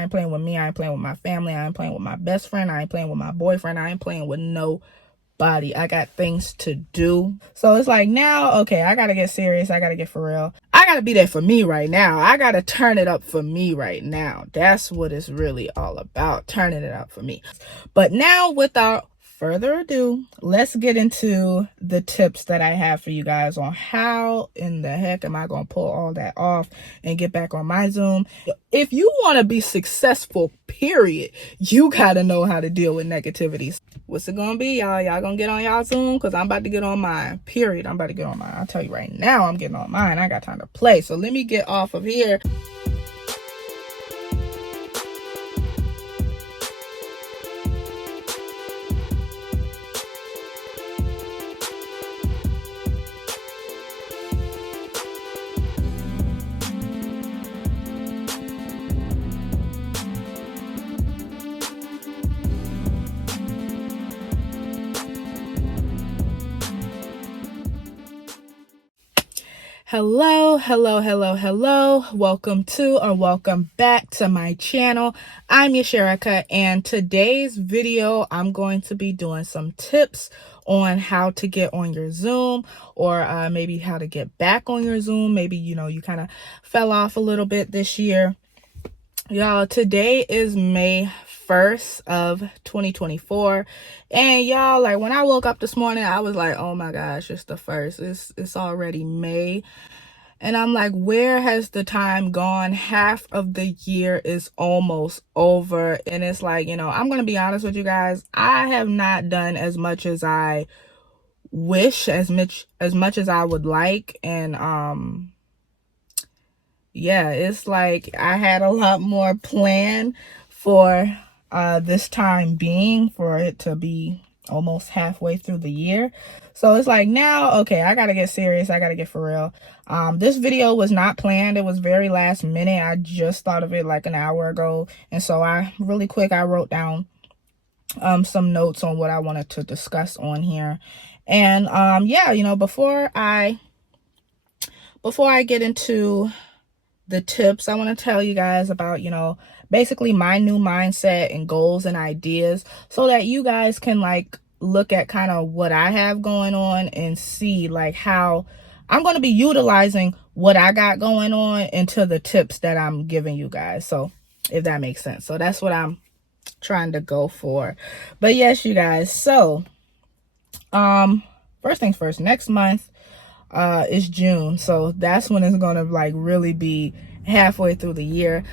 I ain't playing with me. I ain't playing with my family. I ain't playing with my best friend. I ain't playing with my boyfriend. I ain't playing with nobody. I got things to do. So it's like now, okay, I gotta get serious. I gotta get for real. I gotta be there for me right now. I gotta turn it up for me right now. That's what it's really all about, turning it up for me. But now, without further ado, let's get into the tips that I have for you guys on how in the heck am I going to pull all that off and get back on my Zoom. If you want to be successful, period, you got to know how to deal with negativities. What's it going to be, y'all? Y'all going to get on y'all Zoom? Because I'm about to get on mine, period. I'm about to get on mine. I'll tell you right now, I'm getting on mine. I got time to play. So let me get off of here. Hello. Welcome back to my channel. I'm Yasherica, and today's video I'm going to be doing some tips on how to get on your Zoom, or maybe how to get back on your Zoom. Maybe you kind of fell off a little bit this year. Y'all, today is May 1st of 2024, and y'all, like, when I woke up this morning, I was like, oh my gosh, it's the 1st. It's already May, and I'm like, where has the time gone? Half of the year is almost over. And it's like, I'm gonna be honest with you guys, I have not done as much as I wish, as much as I would like. And yeah, it's like I had a lot more planned for this time being, for it to be almost halfway through the year. So it's like now, okay, I gotta get serious. I gotta get for real. This video was not planned. It was very last minute. I just thought of it like an hour ago, and so I wrote down some notes on what I wanted to discuss on here. And yeah, before I get into the tips, I want to tell you guys about, basically my new mindset and goals and ideas, so that you guys can like look at kind of what I have going on and see like how I'm going to be utilizing what I got going on into the tips that I'm giving you guys. So if that makes sense. So that's what I'm trying to go for. But yes, you guys. So first things first, next month is June. So that's when it's going to like really be halfway through the year.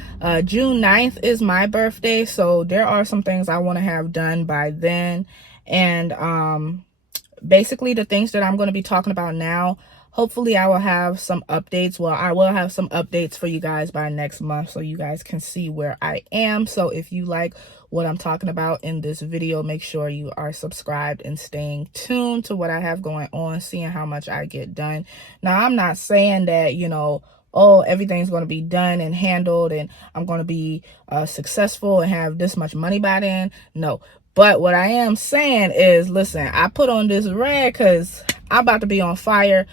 June 9th is my birthday. So there are some things I want to have done by then. And basically the things that I'm going to be talking about now, hopefully I will have some updates. Well, I will have some updates for you guys by next month, so you guys can see where I am. So if you like what I'm talking about in this video, make sure you are subscribed and staying tuned to what I have going on, seeing how much I get done. Now, I'm not saying that, oh, everything's going to be done and handled and I'm going to be successful and have this much money by then. No. But what I am saying is, listen, I put on this red because I'm about to be on fire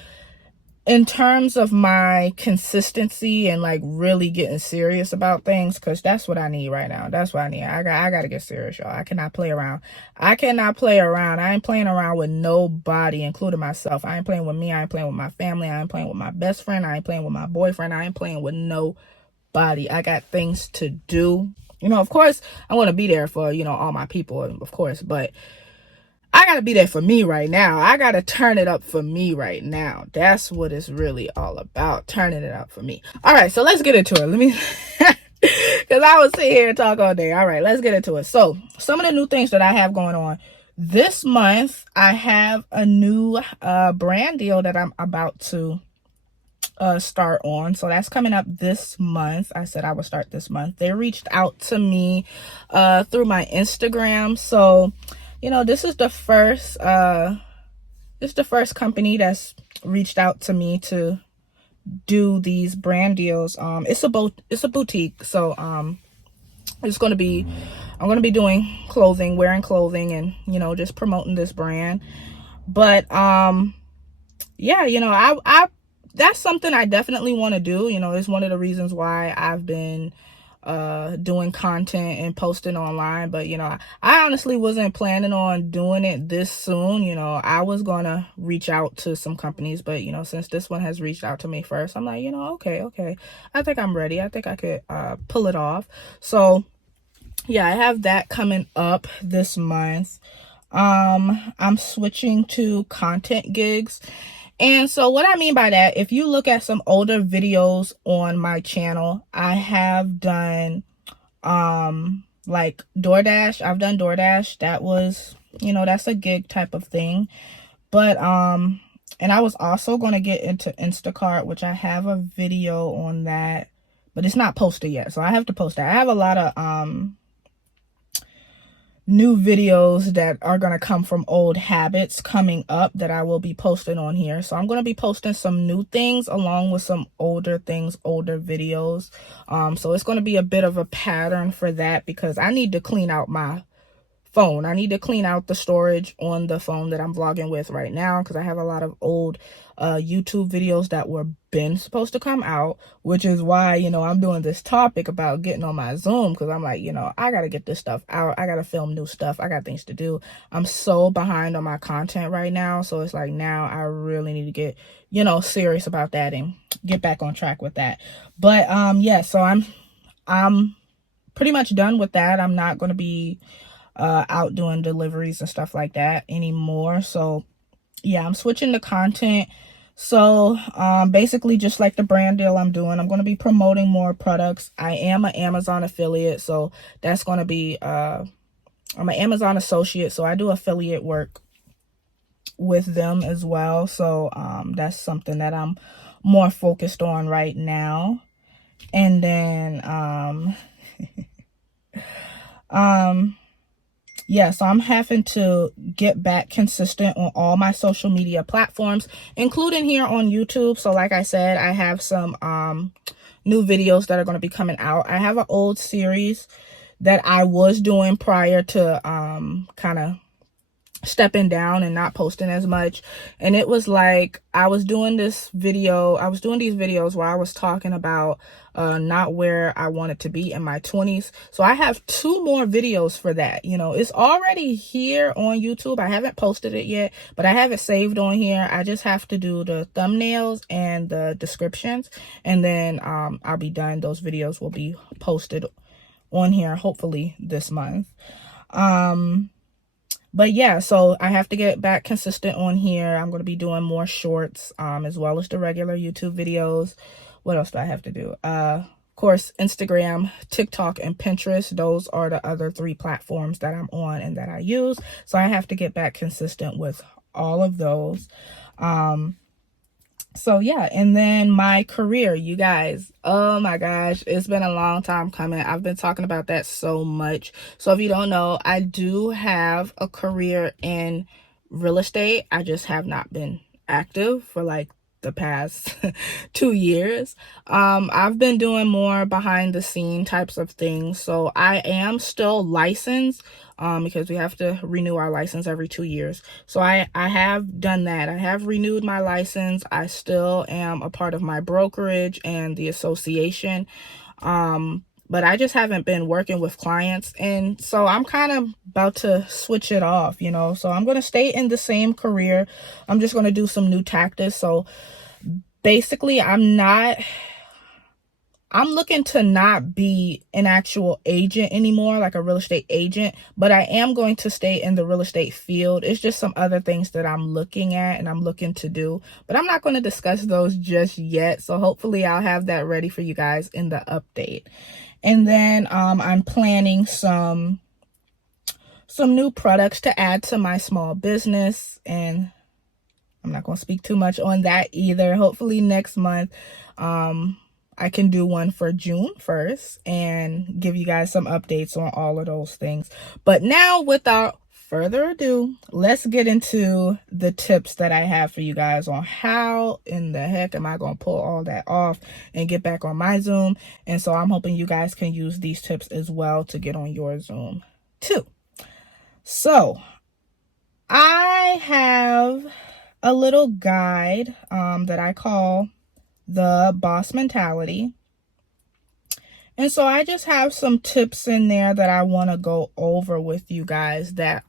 in terms of my consistency and like really getting serious about things, because that's what I need right now. That's what I need. I got to get serious, y'all. I cannot play around. I ain't playing around with nobody, including myself. I ain't playing with me. I ain't playing with my family. I ain't playing with my best friend. I ain't playing with my boyfriend. I ain't playing with nobody. I got things to do. Of course, I want to be there for, all my people, of course, but I got to be there for me right now. I got to turn it up for me right now. That's what it's really all about, turning it up for me. All right, so let's get into it. Let me, because I was sitting here and talk all day. All right, let's get into it. So some of the new things that I have going on this month, I have a new brand deal that I'm about to start on. So that's coming up this month. I said I would start this month. They reached out to me through my Instagram. So this is the first company that's reached out to me to do these brand deals. It's a boutique. So I'm going to be doing clothing, wearing clothing, and just promoting this brand. But yeah, I that's something I definitely want to do. It's one of the reasons why I've been doing content and posting online. But you know, I honestly wasn't planning on doing it this soon. You know, I was gonna reach out to some companies, but you know, since this one has reached out to me first, I'm like, you know, okay, I think I'm ready. I think I could pull it off. So yeah, I have that coming up this month. I'm switching to content gigs. And so what I mean by that, if you look at some older videos on my channel, I have done like DoorDash. I've done DoorDash. That was, you know, that's a gig type of thing. But and I was also going to get into Instacart, which I have a video on that, but it's not posted yet. So I have to post that. I have a lot of new videos that are going to come from old habits coming up that I will be posting on here. So I'm going to be posting some new things along with some older things, older videos. So it's going to be a bit of a pattern for that because I need to clean out my phone. I need to clean out the storage on the phone that I'm vlogging with right now because I have a lot of old YouTube videos that were been supposed to come out, which is why, you know, I'm doing this topic about getting on my Zoom because I'm like, you know, I got to get this stuff out. I got to film new stuff. I got things to do. I'm so behind on my content right now. So it's like now I really need to get, you know, serious about that and get back on track with that. But yeah, so I'm pretty much done with that. I'm not going to be out doing deliveries and stuff like that anymore. So yeah, I'm switching to content. So basically just like the brand deal I'm doing, I'm going to be promoting more products. I am an Amazon affiliate, so that's going to be I'm an Amazon associate, so I do affiliate work with them as well. So that's something that I'm more focused on right now. And then yeah, so I'm having to get back consistent on all my social media platforms, including here on YouTube. So like I said, I have some new videos that are going to be coming out. I have an old series that I was doing prior to kind of stepping down and not posting as much. And it was like I was doing these videos where I was talking about not where I wanted to be in my 20s. So I have 2 more videos for that. You know, it's already here on YouTube. I haven't posted it yet, but I have it saved on here. I just have to do the thumbnails and the descriptions, and then I'll be done. Those videos will be posted on here hopefully this month. But yeah, so I have to get back consistent on here. I'm going to be doing more shorts, as well as the regular YouTube videos. What else do I have to do? Of course, Instagram, TikTok, and Pinterest. Those are the other 3 platforms that I'm on and that I use. So I have to get back consistent with all of those. So yeah, and then my career, you guys, oh my gosh, it's been a long time coming. I've been talking about that so much. So if you don't know, I do have a career in real estate. I just have not been active for like the past 2 years. I've been doing more behind the scene types of things. So I am still licensed because we have to renew our license every 2 years. So I have done that. I have renewed my license. I still am a part of my brokerage and the association. But I just haven't been working with clients. And so I'm kind of about to switch it off, you know. So I'm going to stay in the same career. I'm just going to do some new tactics. So basically, I'm looking to not be an actual agent anymore, like a real estate agent, but I am going to stay in the real estate field. It's just some other things that I'm looking at and I'm looking to do, but I'm not going to discuss those just yet. So hopefully I'll have that ready for you guys in the update. And then I'm planning some new products to add to my small business, and I'm not going to speak too much on that either. Hopefully next month I can do one for June 1st and give you guys some updates on all of those things. But now, without further ado, let's get into the tips that I have for you guys on how in the heck am I going to pull all that off and get back on my Zoom. And so I'm hoping you guys can use these tips as well to get on your Zoom too. So I have a little guide that I call the boss mentality. And so I just have some tips in there that I want to go over with you guys that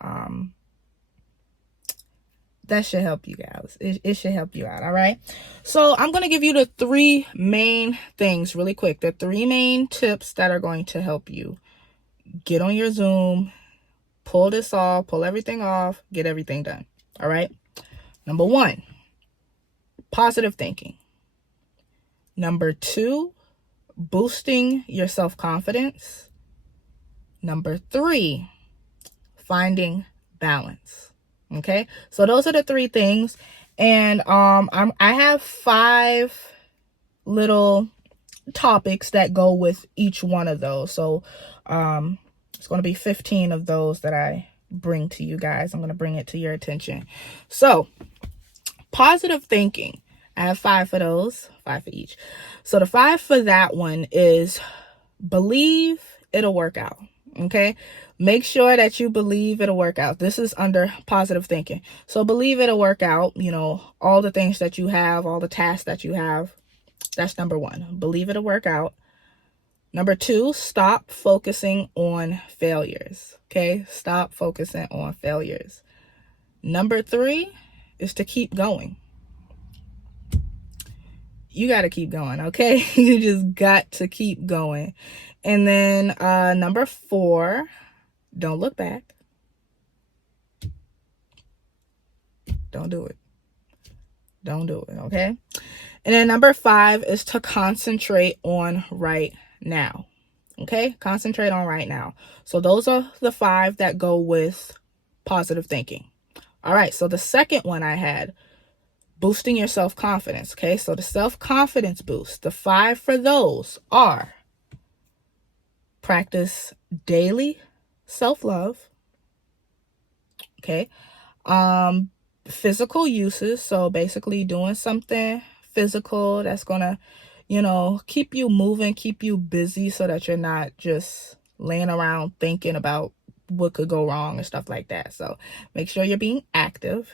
should help you guys. It should help you out. All right. So I'm going to give you the 3 main things really quick. The 3 main tips that are going to help you get on your Zoom, pull this off, pull everything off, get everything done. All right. Number 1, positive thinking. Number 2, boosting your self-confidence. Number 3, finding balance. Okay, so those are the 3 things, and I have 5 little topics that go with each one of those. So it's going to be 15 of those that I bring to you guys. I'm going to bring it to your attention. So positive thinking, I have 5 for those, 5 for each. So the 5 for that one is believe it'll work out. Okay, make sure that you believe it'll work out. This is under positive thinking. So believe it'll work out. You know, all the things that you have, all the tasks that you have. That's number 1. Believe it'll work out. Number 2, stop focusing on failures. Okay, stop focusing on failures. Number 3 is to keep going. You got to keep going, okay? You just got to keep going. And then number 4, don't look back. Don't do it. Don't do it, okay? And then number 5 is to concentrate on right now, okay? Concentrate on right now. So those are the 5 that go with positive thinking. All right, so the second one I had, boosting your self-confidence, okay? So the self-confidence boost, the 5 for those are practice daily self-love, okay? Physical uses, so basically doing something physical that's gonna, you know, keep you moving, keep you busy so that you're not just laying around thinking about what could go wrong and stuff like that. So make sure you're being active.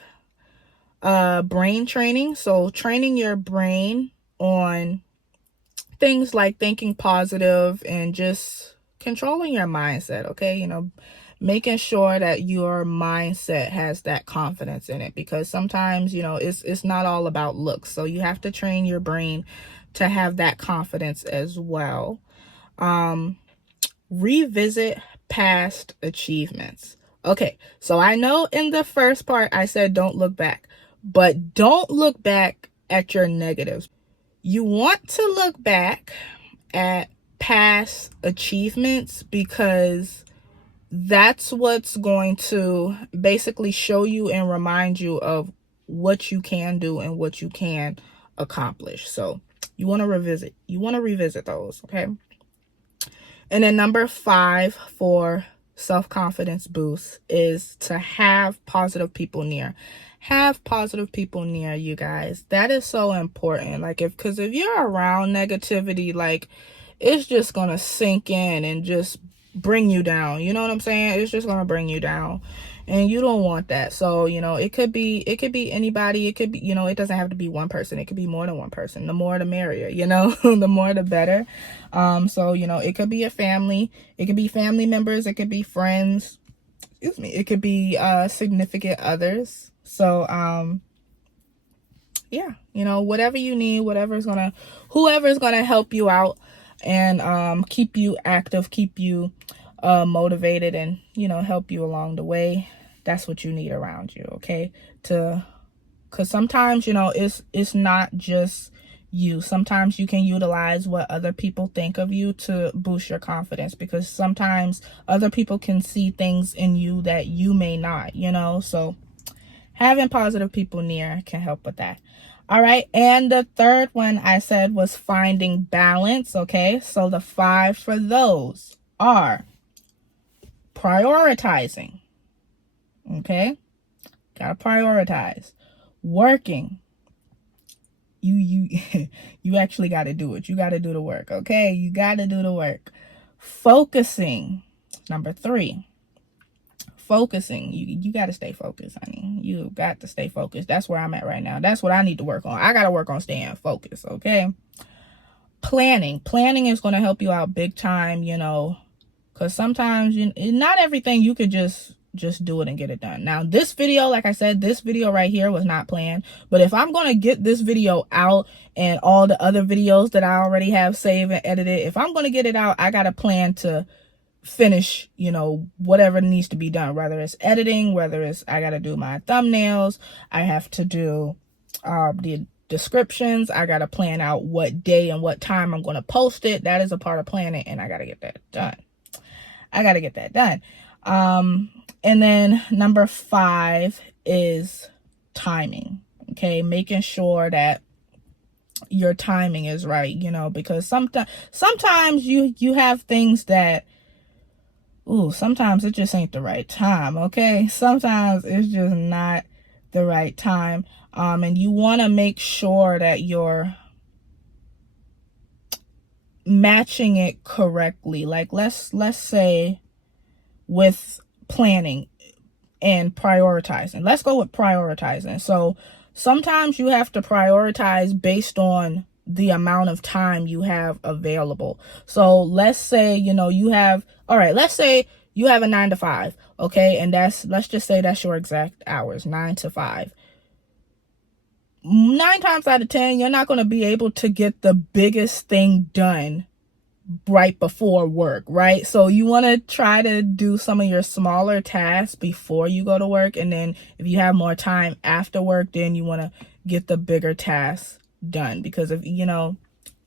Brain training, so training your brain on things like thinking positive and just controlling your mindset, okay? You know, making sure that your mindset has that confidence in it, because sometimes, you know, it's not all about looks. So you have to train your brain to have that confidence as well. Revisit past achievements. Okay, so I know in the first part I said don't look back, but don't look back at your negatives. You want to look back at past achievements, because that's what's going to basically show you and remind you of what you can do and what you can accomplish. So you want to revisit those, okay? And then number 5 for self-confidence boost is to have positive people near. Have positive people near you guys. That is so important. Like, because if you're around negativity, like, it's just gonna sink in and just bring you down. You know what I'm saying? It's just gonna bring you down, and you don't want that. So, you know, it could be anybody. It could be, you know, it doesn't have to be one person. It could be more than one person. The more the merrier, you know. The more the better. So, you know, it could be a family, it could be family members, it could be friends, excuse me, it could be significant others. So yeah, you know, whatever you need, whoever's gonna help you out and keep you active, keep you motivated, and, you know, help you along the way. That's what you need around you, okay? Because sometimes, you know, it's not just you. Sometimes you can utilize what other people think of you to boost your confidence, because sometimes other people can see things in you that you may not, you know. So having positive people near can help with that. All right, and the third one I said was finding balance, okay? So the 5 for those are prioritizing, okay? Gotta prioritize. Working. You actually got to do it. You got to do the work, okay? You got to do the work. Focusing. Number 3. Focusing. You got to stay focused, honey. You got to stay focused. That's where I'm at right now. That's what I need to work on. I got to work on staying focused, okay? Planning is going to help you out big time, you know, because sometimes not everything you could just do it and get it done. Now this video, like I said, this video right here was not planned, but if I'm going to get this video out and all the other videos that I already have saved and edited, if I'm going to get it out, I got a plan to finish, you know, whatever needs to be done, whether it's editing, whether it's I got to do my thumbnails, I have to do the descriptions, I got to plan out what day and what time I'm going to post it. That is a part of planning, and I got to get that done. And then number 5 is timing. Okay, making sure that your timing is right, you know, because sometimes you have things that, sometimes it just ain't the right time. Okay, sometimes it's just not the right time, and you want to make sure that you're matching it correctly. Like let's say with planning and prioritizing, let's go with prioritizing. So sometimes you have to prioritize based on the amount of time you have available. So let's say, you know, let's say you have a 9 to 5, okay, and let's just say that's your exact hours, 9 to 5. 9 times out of 10, you're not going to be able to get the biggest thing done right before work, right? So you want to try to do some of your smaller tasks before you go to work, and then if you have more time after work, then you want to get the bigger tasks done, because if you know,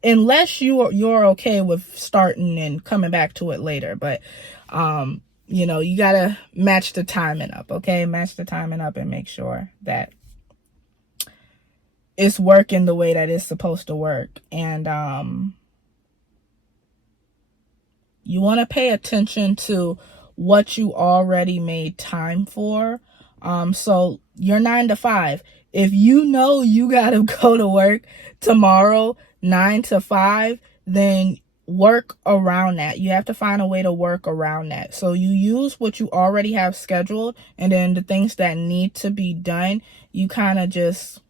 unless you're okay with starting and coming back to it later, but you know, you gotta match the timing up. Okay, match the timing up and make sure that it's working the way that it's supposed to work. And you want to pay attention to what you already made time for. So your 9 to 5, if you know you got to go to work tomorrow, 9 to 5, then work around that. You have to find a way to work around that. So you use what you already have scheduled, and then the things that need to be done, you kind of just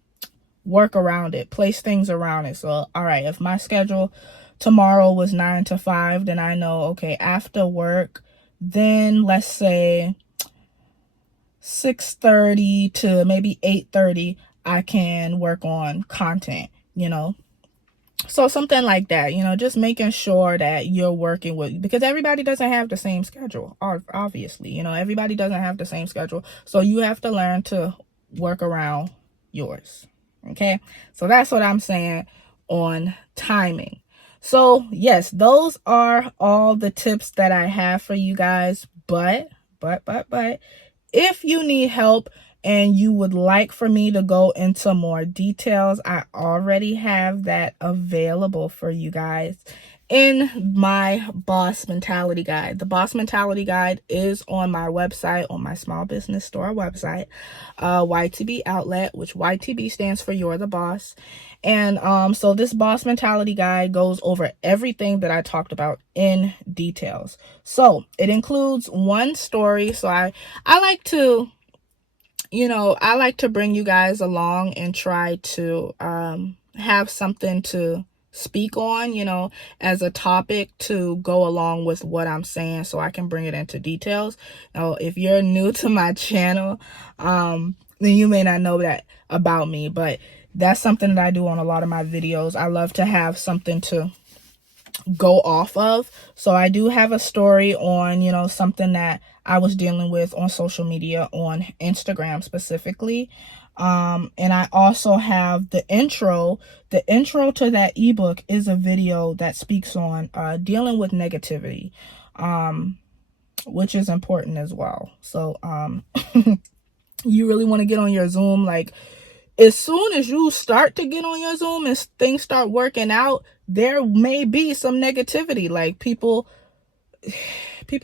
work around it, place things around it. So, all right, if my schedule tomorrow was 9 to 5, then I know, okay, after work, then let's say 6:30 to maybe 8:30, I can work on content, you know. So something like that, you know, just making sure that you're working with, because everybody doesn't have the same schedule, obviously, you know, everybody doesn't have the same schedule. So you have to learn to work around yours. Okay, so that's what I'm saying on timing. So yes, those are all the tips that I have for you guys, but if you need help and you would like for me to go into more details, I already have that available for you guys in my Boss Mentality Guide. The Boss Mentality Guide is on my website, on my small business store website, YTB Outlet, which YTB stands for You're the Boss. And so this Boss Mentality Guide goes over everything that I talked about in details. So it includes one story. So I like to, you know, I like to bring you guys along and try to have something to speak on, you know, as a topic to go along with what I'm saying, so I can bring it into details. Now, if you're new to my channel, then you may not know that about me, but that's something that I do on a lot of my videos. I love to have something to go off of. So I do have a story on, you know, something that I was dealing with on social media, on Instagram specifically. And I also have the intro to that ebook is a video that speaks on dealing with negativity, which is important as well. So you really want to get on your Zoom. Like, as soon as you start to get on your Zoom and things start working out, there may be some negativity. Like people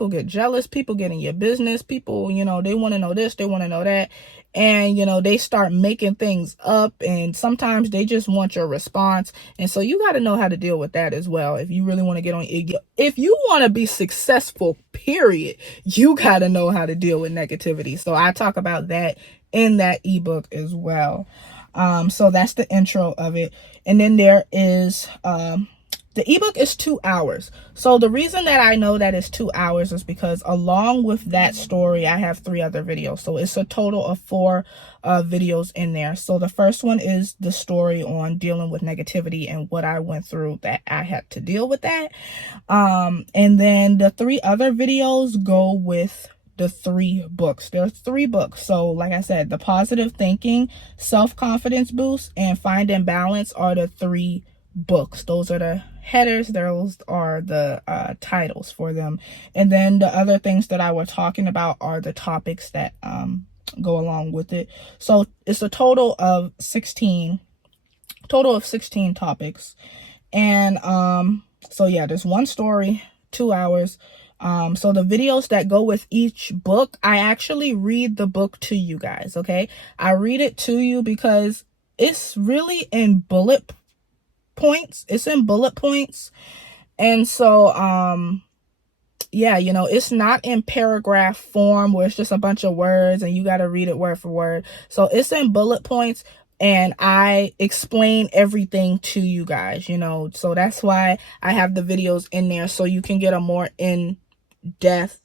get jealous, people get in your business, people, you know, they want to know this, they want to know that, and you know, they start making things up, and sometimes they just want your response. And so you got to know how to deal with that as well. If you really want to get on, if you want to be successful, period, you got to know how to deal with negativity. So I talk about that in that ebook as well. So that's the intro of it. And then there is The ebook is 2 hours. So the reason that I know that it's 2 hours is because along with that story, I have 3 other videos. So it's a total of 4 videos in there. So the first one is the story on dealing with negativity and what I went through that I had to deal with that. And then the 3 other videos go with the 3 books. There are 3 books. So like I said, the positive thinking, self-confidence boost, and finding balance are the 3 books. Those are the headers, those are the titles for them. And then the other things that I was talking about are the topics that go along with it. So it's a total of 16 topics. And so yeah, there's one story, 2 hours. So the videos that go with each book, I actually read the book to you guys. Okay, I read it to you because it's really in bullet points. It's in bullet points. And so yeah, you know, it's not in paragraph form where it's just a bunch of words and you got to read it word for word. So it's in bullet points, and I explain everything to you guys, you know. So that's why I have the videos in there, so you can get a more in-depth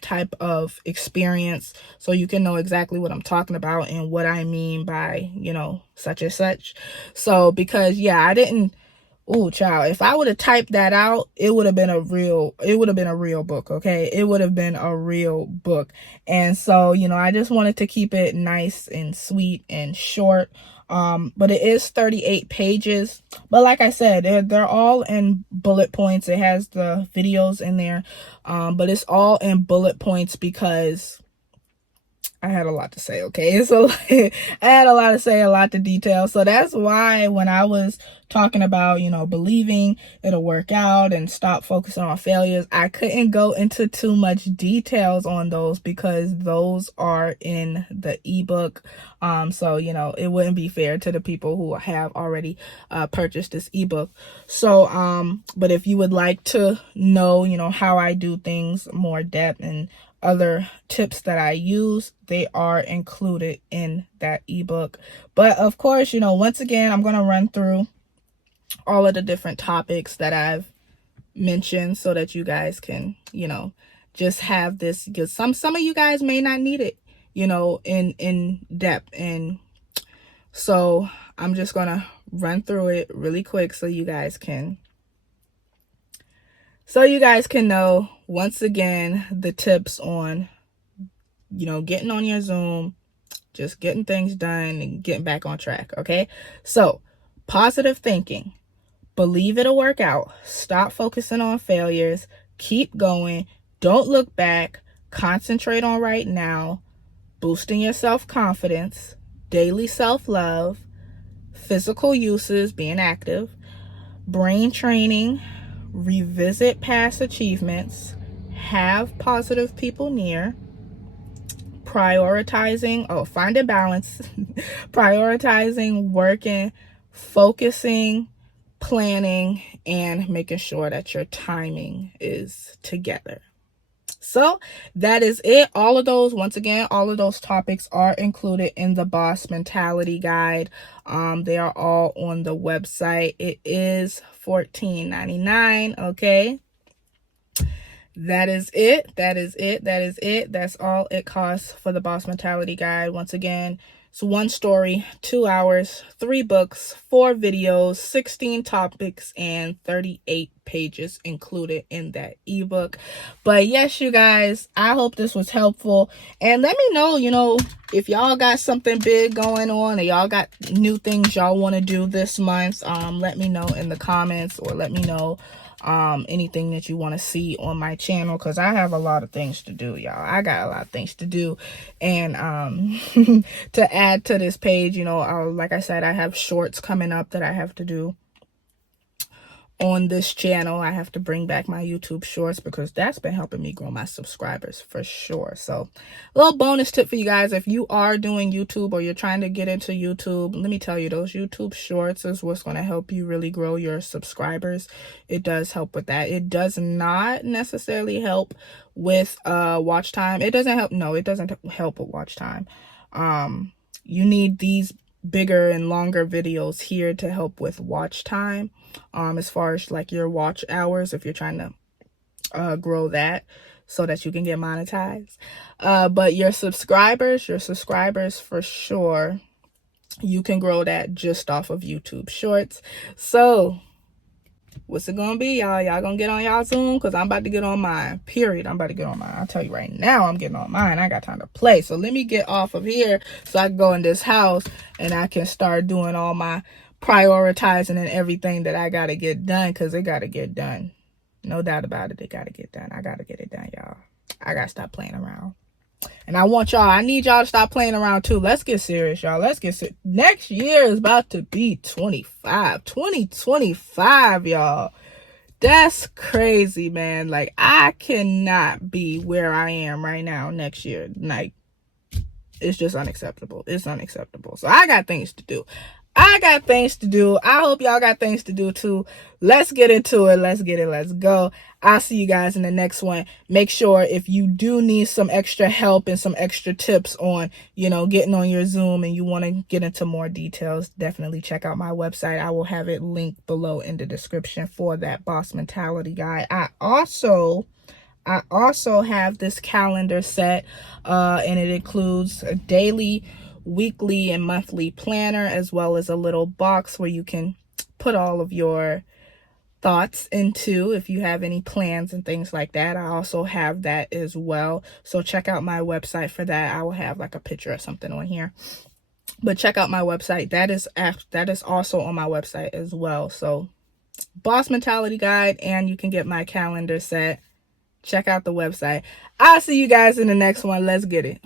type of experience, so you can know exactly what I'm talking about and what I mean by, you know, such and such. So because yeah, I didn't, oh child, if I would have typed that out, it would have been a real book. Okay, it would have been a real book. And so, you know, I just wanted to keep it nice and sweet and short. But it is 38 pages. But like I said, they're all in bullet points. It has the videos in there. But it's all in bullet points because I had a lot to say. Okay, so I had a lot to say, a lot to detail. So that's why when I was talking about, you know, believing it'll work out and stop focusing on failures, I couldn't go into too much details on those because those are in the ebook. So, you know, it wouldn't be fair to the people who have already purchased this ebook. So, but if you would like to know, you know, how I do things more depth and other tips that I use, they are included in that ebook. But of course, you know, once again, I'm going to run through all of the different topics that I've mentioned so that you guys can, you know, just have this, because some of you guys may not need it, you know, in depth. And so I'm just going to run through it really quick so you guys can know, once again, the tips on, you know, getting on your Zoom, just getting things done and getting back on track. Okay. So positive thinking, believe it'll work out, stop focusing on failures, keep going, don't look back, concentrate on right now, boosting your self-confidence, daily self-love, physical uses, being active, brain training, revisit past achievements, have positive people near, prioritizing, finding balance, prioritizing, working, focusing, planning, and making sure that your timing is together. So that is it. All of those, once again, all of those topics are included in the Boss Mentality Guide. They are all on the website. It is $14.99. Okay. That is it. That's all it costs for the Boss Mentality Guide. Once again, it's one story, 2 hours, 3 books, 4 videos, 16 topics, and 38 pages included in that ebook. But yes, you guys, I hope this was helpful. And let me know, you know, if y'all got something big going on or y'all got new things y'all want to do this month. Let me know in the comments, or let me know anything that you want to see on my channel, because I have a lot of things to do, y'all. I got a lot of things to do. And to add to this page, you know, like I said, I have shorts coming up that I have to do on this channel. I have to bring back my YouTube shorts because that's been helping me grow my subscribers for sure. So a little bonus tip for you guys: if you are doing YouTube or you're trying to get into YouTube, let me tell you, those YouTube shorts is what's going to help you really grow your subscribers. It does help with that. It does not necessarily help with watch time. It doesn't help. No, it doesn't help with watch time. You need these bigger and longer videos here to help with watch time, as far as like your watch hours, if you're trying to grow that so that you can get monetized. But your subscribers for sure, you can grow that just off of YouTube Shorts. So what's it gonna be, y'all? Y'all gonna get on y'all Zoom? Because I'm about to get on mine. Period. I'm about to get on mine. I'll tell you right now, I'm getting on mine. I got time to play. So let me get off of here so I can go in this house and I can start doing all my prioritizing and everything that I gotta get done, because it gotta get done. No doubt about it. It gotta get done. I gotta get it done, y'all. I gotta stop playing around. And I need y'all to stop playing around too. Let's get serious, y'all. Let's get serious. Next year is about to be 2025, y'all. That's crazy, man. Like, I cannot be where I am right now next year. Like, it's just unacceptable. It's unacceptable. So I got things to do. I hope y'all got things to do too. Let's get into it. Let's get it. Let's go. I'll see you guys in the next one. Make sure if you do need some extra help and some extra tips on, getting on your Zoom and you want to get into more details, definitely check out my website. I will have it linked below in the description for that boss mentality guide. I also have this calendar set, and it includes a daily, weekly, and monthly planner, as well as a little box where you can put all of your thoughts into if you have any plans and things like that. I also have that as well. So check out my website for that. I will have like a picture or something on here. But check out my website. That is also on my website as well. So boss mentality guide, and you can get my calendar set. Check out the website. I'll see you guys in the next one. Let's get it.